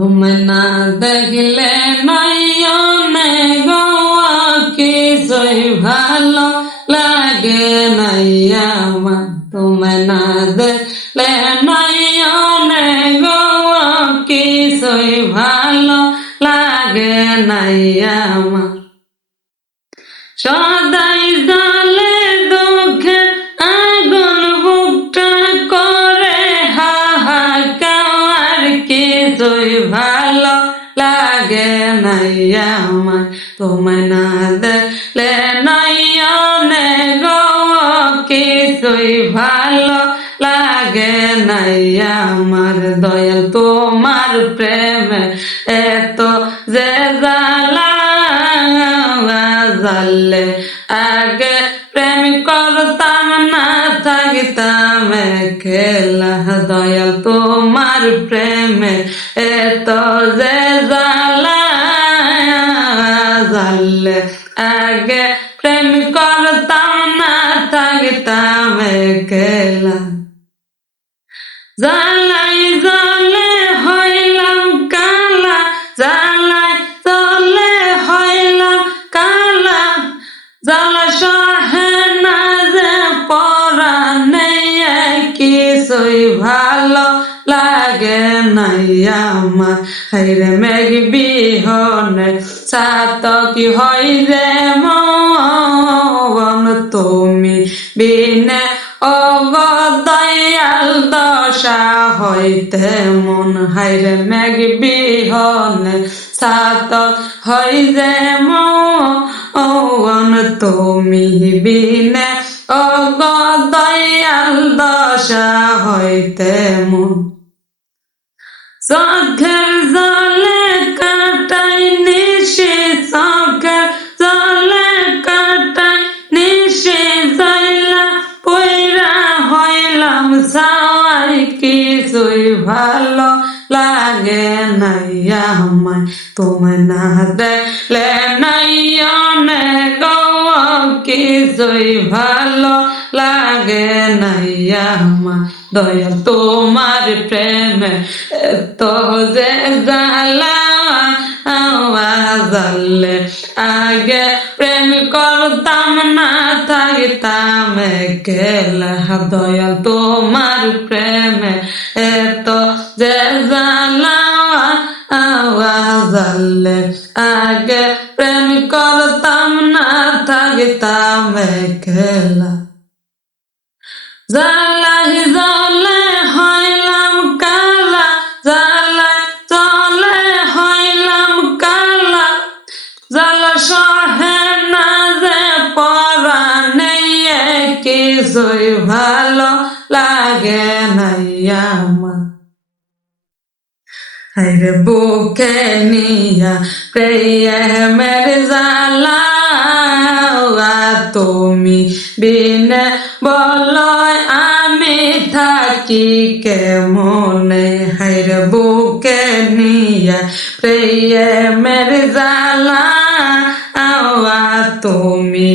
তুমি না দেখলে নয়নে গো কিছুই ভালো লাগে নাই আমার। তুমি না দেখলে নয়নে গো কিছুই ভালো লাগে নাই আমার। সদাই জালে দুঃখে আগুন বুকটা করে হাহাকার কিছুই ভালো লাগে নাই আমার। তোমায় না দেখলে নয়নে গো কিছুই ভালো লাগে নাই আমার। দয়াল তোমার প্রেমে এত যে জ্বালা জানলে আগে প্রেম করতাম না থাকিতাম খেলা। দয়াল তোমার প্রেমে এত যে জ্বালা জানলে আগে প্রেম করতাম না থাকিতাম খেলা। জ্বালাই জলে হইলাম কালা, জ্বালাই জলে হইলাম কালা, জ্বালা সহে না যে পরাণে কিছুই ভালো লাগে নাই আমার। হাইরে মেঘ বিহনে চাতকি হয় যে মন, তুমি বিনে ওগো দয়াল দশা হইতে মন। হাইরে মেঘ বিহনে চাতক হয় যে মন, তুমি বিনে ওগো দয়াল দশা হইতে মন। চোখের জলে কাটাই নিশে, চোখের জলে কাটাই নিশে, জয়লা পয়রা হইলাম ছাওয়াই কিছুই ভালো লাগে নাই আমায়। তুমি না দেখলে নয়নে গো কিছুই ভালো লাগে নাই আমার। দয়া তোমার প্রেমে এত যে জ্বালা জানলে আগে প্রেম করতাম না থাকিতাম খেলা। দয়া তোমার প্রেমে এত যে জ্বালা জানলে আগে প্রেম করতাম না থাকিতাম খেলা। জ্বালাই জলে হইলাম কালা, জ্বালাই জলে হইলাম কালা, জ্বালা সহে না যে পরাণে কিছুই ভালো লাগে নাই আমার। হাইরে বুকে নিয়া প্রেমের জ্বালা, তুমি বিনে বলো আমি থাকি কেমনে। হাইরে বুকে নিয়া প্রেমের জ্বালা, তুমি